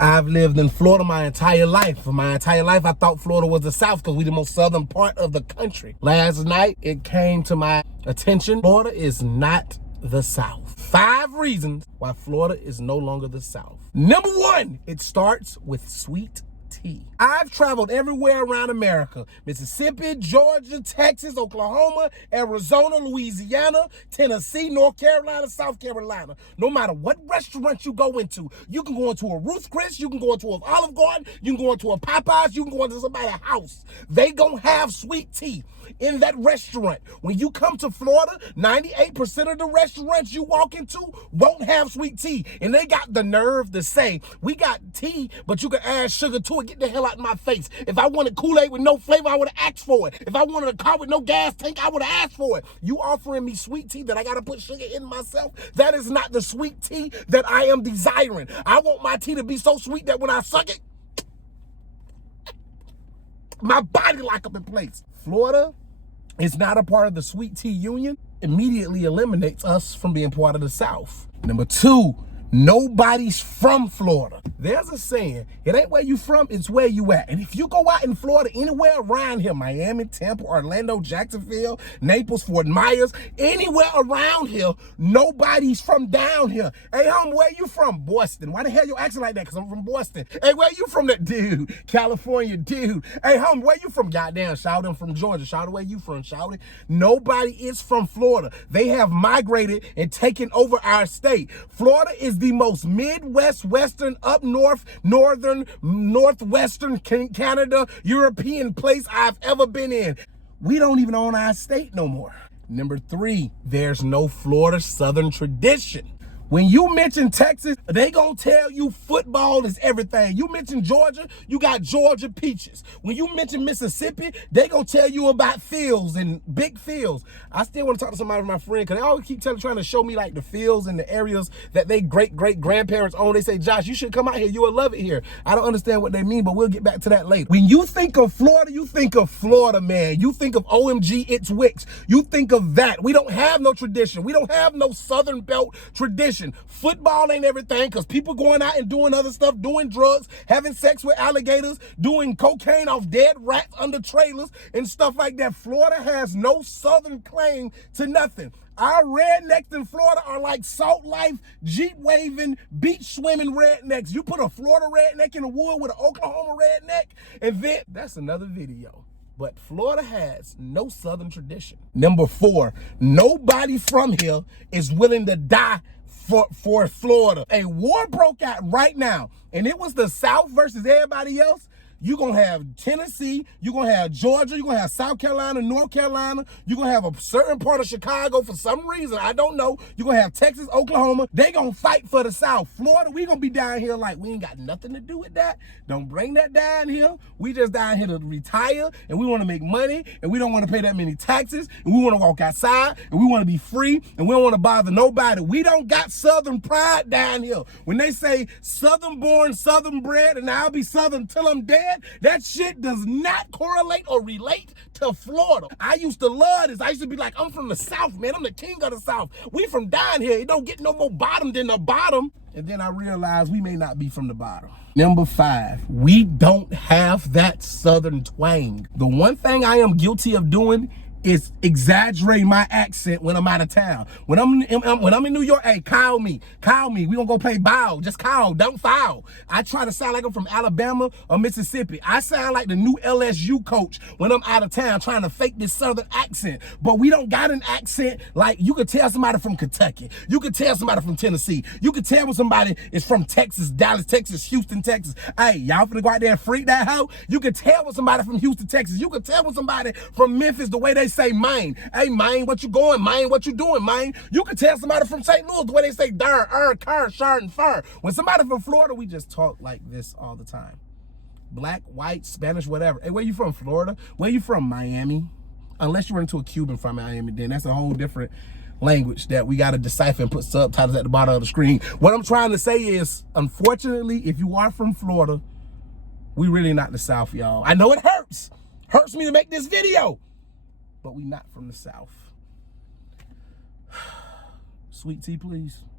I've lived in Florida my entire life. For my entire life, I thought Florida was the South because we're the most southern part of the country. Last night, it came to my attention, Florida is not the South. 5 reasons why Florida is no longer the South. Number 1, it starts with sweet tea. I've traveled everywhere around America: Mississippi, Georgia, Texas, Oklahoma, Arizona, Louisiana, Tennessee, North Carolina, South Carolina. No matter what restaurant you go into, you can go into a Ruth's Chris, you can go into an Olive Garden, you can go into a Popeyes, you can go into somebody's house. They gonna have sweet tea in that restaurant. When you come to Florida, 98% of the restaurants you walk into won't have sweet tea. And they got the nerve to say, we got tea, but you can add sugar to it. Get the hell out of my face. If I wanted Kool-Aid with no flavor, I would have asked for it. If I wanted a car with no gas tank, I would have asked for it. You offering me sweet tea that I got to put sugar in myself? That is not the sweet tea that I am desiring. I want my tea to be so sweet that when I suck it, my body lock up in place. Florida is not a part of the sweet tea union. Immediately eliminates us from being part of the South. Number 2, nobody's from Florida. There's a saying, it ain't where you from, it's where you at. And if you go out in Florida, anywhere around here, Miami, Tampa, Orlando, Jacksonville, Naples, Fort Myers, anywhere around here, nobody's from down here. Hey, homie, where you from? Boston. Why the hell you acting like that? Because I'm from Boston. Hey, where you from? That dude. California, dude. Hey, homie, where you from? Goddamn, shout them from Georgia. Shout where you from, shout it. Nobody is from Florida. They have migrated and taken over our state. Florida is the most Midwest, Western, up north, northern, northwestern Canada, European place I've ever been in. We don't even own our state no more. Number 3, there's no Florida Southern tradition. When you mention Texas, they gonna tell you football is everything. You mention Georgia, you got Georgia peaches. When you mention Mississippi, they gonna tell you about fields and big fields. I still want to talk to somebody, my friend, because they always keep trying to show me like the fields and the areas that they great-great-grandparents own. They say, Josh, you should come out here. You will love it here. I don't understand what they mean, but we'll get back to that later. When you think of Florida, you think of Florida, man. You think of OMG, it's Wicks. You think of that. We don't have no tradition. We don't have no Southern Belt tradition. Football ain't everything because people going out and doing other stuff, doing drugs, having sex with alligators, doing cocaine off dead rats under trailers and stuff like that. Florida has no Southern claim to nothing. Our rednecks in Florida are like Salt Life, Jeep waving, beach swimming rednecks. You put a Florida redneck in the wood with an Oklahoma redneck, and then that's another video. But Florida has no Southern tradition. Number 4, nobody from here is willing to die for Florida. A war broke out right now, and it was the South versus everybody else. You're going to have Tennessee, you're going to have Georgia, you're going to have South Carolina, North Carolina, you're going to have a certain part of Chicago for some reason, I don't know. You're going to have Texas, Oklahoma. They going to fight for the South. Florida, we going to be down here like we ain't got nothing to do with that. Don't bring that down here. We just down here to retire, and we want to make money, and we don't want to pay that many taxes, and we want to walk outside, and we want to be free, and we don't want to bother nobody. We don't got Southern pride down here. When they say Southern born, Southern bred, and I'll be Southern till I'm dead, that shit does not correlate or relate to Florida. I used to love this. I used to be like, I'm from the South, man. I'm the king of the South. We from down here. It don't get no more bottom than the bottom. And then I realized we may not be from the bottom. Number 5, we don't have that Southern twang. The one thing I am guilty of doing is exaggerating my accent when I'm out of town. When I'm in New York, hey, call me. We gonna go play ball. Just call, don't foul. I try to sound like I'm from Alabama or Mississippi. I sound like the new LSU coach when I'm out of town trying to fake this Southern accent. But we don't got an accent like you could tell somebody from Kentucky. You could tell somebody from Tennessee. You could tell when somebody is from Texas, Dallas, Texas, Houston, Texas. Hey, y'all finna go out there and freak that hoe? You could tell when somebody from Houston, Texas. You could tell when somebody from Memphis, the way they say mine. Hey, mine, what you going? Mine, what you doing, mine? You can tell somebody from St. Louis the way they say darn, car, shard, and fur. When somebody from Florida, we just talk like this all the time. Black, white, Spanish, whatever. Hey, where you from, Florida? Where you from, Miami? Unless you run into a Cuban from Miami, then that's a whole different language that we got to decipher and put subtitles at the bottom of the screen. What I'm trying to say is, unfortunately, if you are from Florida, we really not the South, y'all. I know it hurts. Hurts me to make this video. But we not from the South. Sweet tea, please.